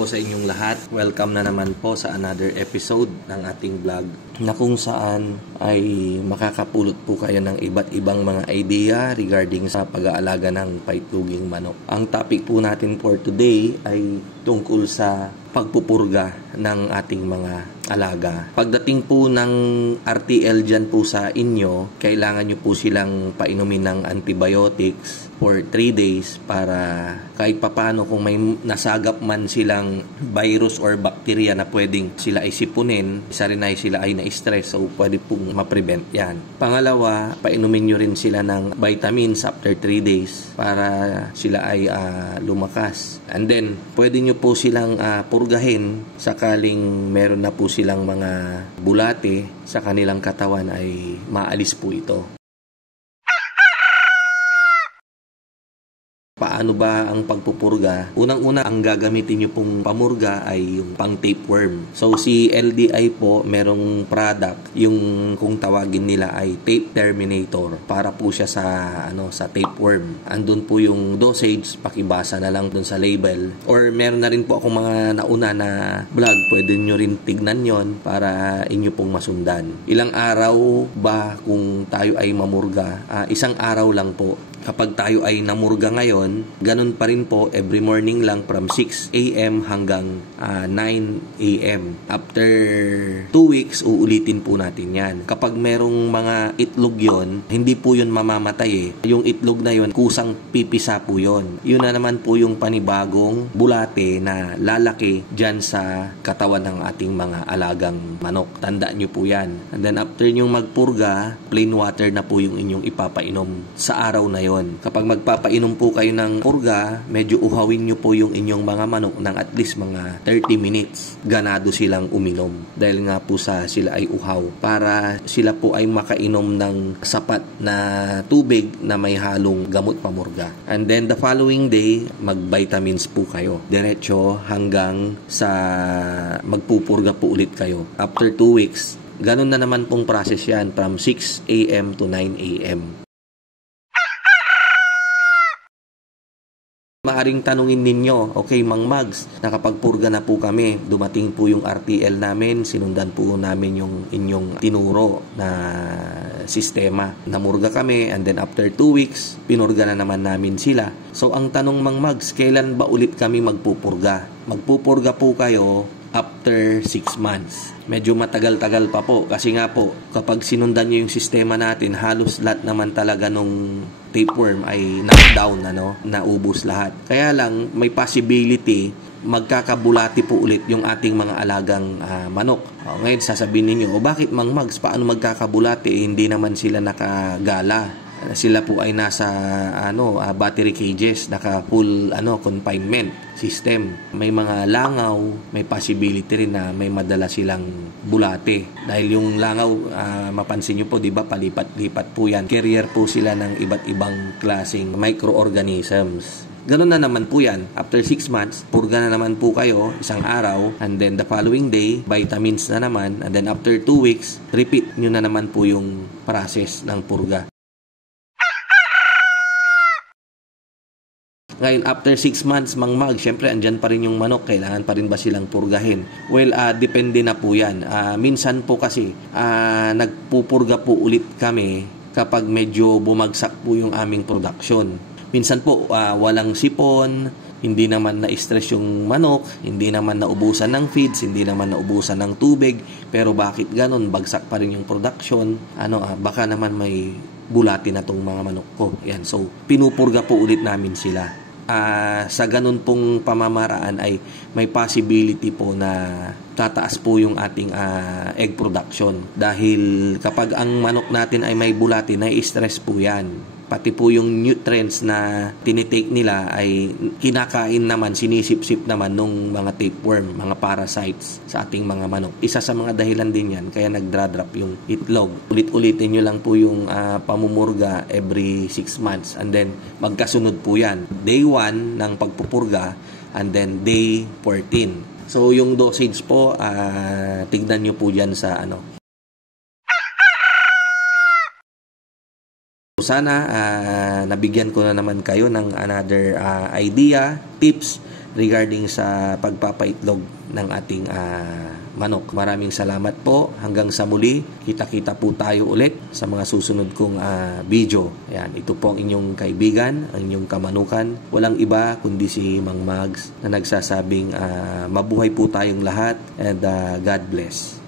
po sa inyong lahat. Welcome na naman po sa another episode ng ating vlog na kung saan ay makakapulot po kayo ng iba't ibang mga idea regarding sa pag-aalaga ng paitloging manok. Ang topic po natin for today ay tungkol sa pagpupurga ng ating mga alaga. Pagdating po ng RTL dyan po sa inyo, kailangan nyo po silang painumin ng antibiotics for 3 days para kahit papano kung may nasagap man silang virus or bacteria na pwedeng sila ay sipunin, isa rin ay sila ay na-stress, so pwede pong ma-prevent yan. Pangalawa, painumin nyo rin sila ng vitamins after 3 days para sila ay lumakas. And then, pwede nyo po silang purgahin sakaling meron na po silang mga bulate sa kanilang katawan ay maalis po ito. Paano ba ang pagpupurga? Unang-una, ang gagamitin nyo pong pamurga ay yung pang tapeworm. So, si LDI po, merong product, yung kung tawagin nila ay tape terminator. Para po siya sa tapeworm. Andun po yung dosage, pakibasa na lang dun sa label. Or meron na rin po akong mga nauna na vlog, pwede nyo rin tignan yon para inyo pong masundan. Ilang araw ba kung tayo ay mamurga? Isang araw lang po. Kapag tayo ay namurga ngayon, ganun pa rin po every morning lang from 6 a.m. hanggang 9 a.m. After 2 weeks, uulitin po natin yan. Kapag merong mga itlog yon, hindi po yun mamamatay eh. Yung itlog na yon, kusang pipisa po yon. Yun na naman po yung panibagong bulate na lalaki dyan sa katawan ng ating mga alagang manok. Tandaan nyo po yan. And then after nyo magpurga, plain water na po yung inyong ipapainom sa araw na yon. Kapag magpapainom po kayo ng purga, medyo uhawin nyo po yung inyong mga manok ng at least mga 30 minutes. Ganado silang uminom dahil nga po sila ay uhaw para sila po ay makainom ng sapat na tubig na may halong gamot pamurga. And then the following day, mag-vitamins po kayo. Diretso hanggang sa magpupurga po ulit kayo. After 2 weeks, ganun na naman pong process yan from 6 a.m. to 9 a.m. Maaring tanungin ninyo, okay Mang Mags, nakapagpurga na po kami, dumating po yung RTL namin, sinundan po namin yung inyong tinuro na sistema. Namurga kami and then after 2 weeks, pinurga na naman namin sila. So ang tanong Mang Mags, kailan ba ulit kami magpupurga? Magpupurga po kayo after 6 months. Medyo matagal-tagal pa po kasi nga po kapag sinundan nyo yung sistema natin, halos lahat naman talaga nung tapeworm ay knockdown, naubos lahat. Kaya lang may possibility magkakabulati po ulit yung ating mga alagang manok. Ngayon sasabihin niyo, bakit Mang Mags, paano magkakabulati? Hindi naman sila nakagala. Sila po ay nasa battery cages, naka full confinement system. May mga langaw, may possibility rin na may madala silang bulate. Dahil yung langaw, mapansin nyo po, di ba, palipat-lipat po yan. Carrier po sila ng iba't ibang klaseng microorganisms. Ganun na naman po yan. After 6 months, purga na naman po kayo, isang araw, and then the following day, vitamins na naman, and then after 2 weeks, repeat nyo na naman po yung process ng purga. Ngayon, after 6 months, Mang Mag, syempre, andyan pa rin yung manok. Kailangan pa rin ba silang purgahin? Well, depende na po yan. Minsan po kasi, nagpupurga po ulit kami kapag medyo bumagsak po yung aming production. Minsan po, walang sipon, hindi naman na-stress yung manok, hindi naman naubusan ng feeds, hindi naman naubusan ng tubig. Pero bakit ganon? Bagsak pa rin yung production. Baka naman may bulati na tong mga manok ko. Yan, so, pinupurga po ulit namin sila. Sa ganun pong pamamaraan ay may possibility po na tataas po yung ating egg production. Dahil kapag ang manok natin ay may bulati, nai-stress po yan. Pati po yung nutrients na tinitake nila ay kinakain naman, sinisip-sip naman nung mga tapeworm, mga parasites sa ating mga manok. Isa sa mga dahilan din yan, kaya nagdra-drop yung itlog. Ulit-ulitin nyo lang po yung pamumurga every 6 months and then magkasunod po yan. Day 1 ng pagpupurga and then day 14. So yung dosage po, tignan nyo po dyan sa Sana nabigyan ko na naman kayo ng another idea, tips regarding sa pagpapaitlog ng ating manok. Maraming salamat po. Hanggang sa muli, kita-kita po tayo ulit sa mga susunod kong video. Ayan, ito po ang inyong kaibigan, ang inyong kamanukan. Walang iba kundi si Mang Mags na nagsasabing mabuhay po tayong lahat and God bless.